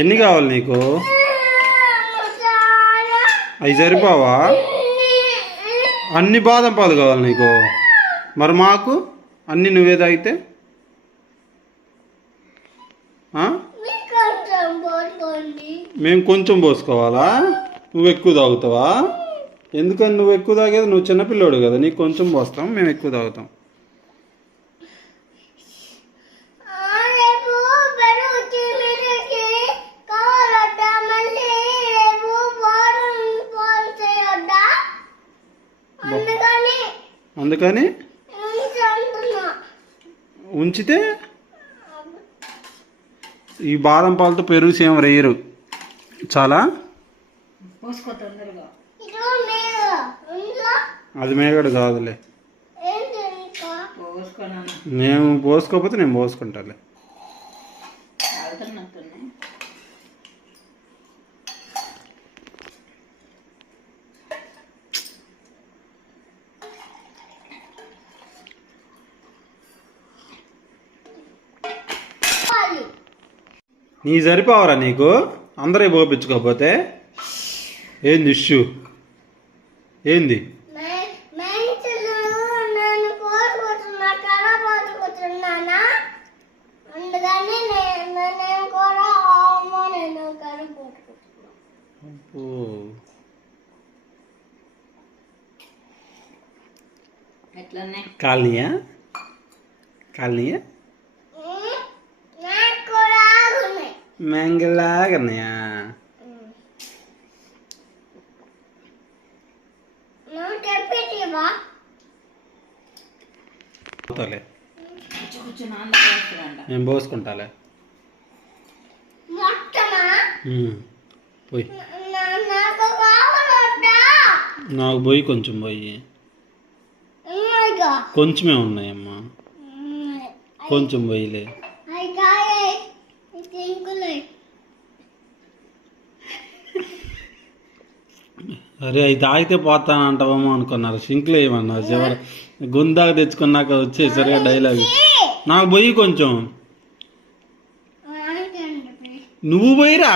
ఎన్ని కావాలి నీకు? అవి సరిపోవా? అన్ని బాదం పాలు కావాలి నీకు? మరి మాకు అన్ని నువ్వే తాగితే మేము కొంచెం పోసుకోవాలా? నువ్వు ఎక్కువ తాగుతావా? ఎందుకని నువ్వు ఎక్కువ తాగేది? నువ్వు చిన్నపిల్లోడు కదా, నీకు కొంచెం పోస్తాం, మేము ఎక్కువ తాగుతాం. అందుకని ఉంచితే ఈ బాదం పాలతో పెరుగు సేమ్ రేయరు. చాలా అది మేగడు కాదులే. మేము పోసుకోకపోతే నేను పోసుకుంటాలే. నీ సరిపోవరా నీకు? అందరూ పోపించుకోకపోతే ఏంది ఇష్యూ? ఏంది? కాలనీయా? కాలనీయా? మ్యాంగలాగన్నాయా? నేను పోసుకుంటాలే. పోయి నాకు పోయి కొంచెం పోయి. కొంచెమే ఉన్నాయమ్మా, కొంచెం పోయిలే. అరే అవి తాగితే పోతానంటావేమో అనుకున్నారు. సింక్లో ఏమన్నారు? చివరి గుందాక తెచ్చుకున్నాక వచ్చేసరిగా డైలాగ్. నాకు పోయి కొంచెం. నువ్వు పోయిరా.